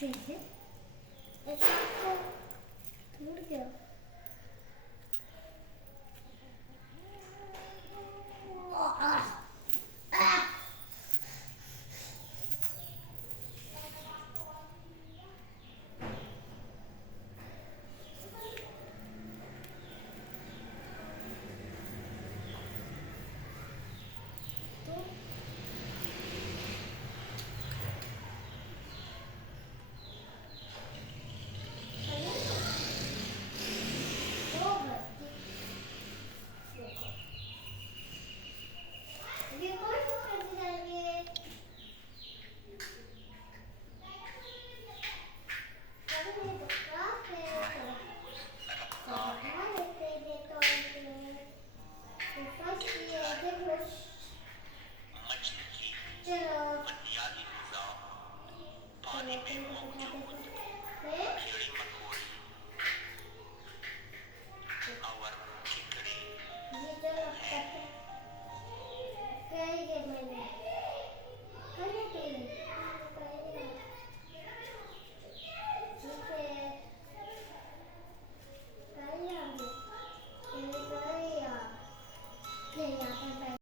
कैसे? ऐसा तो टूट गया। तो वो भर्ती देखो, ये कौन सा कर जाएंगे? अरे ये तो क्लास है, तो पढ़ा लेते हैं तो फर्स्ट ये देखो। चलो चलो, तुमको बता देते हैं।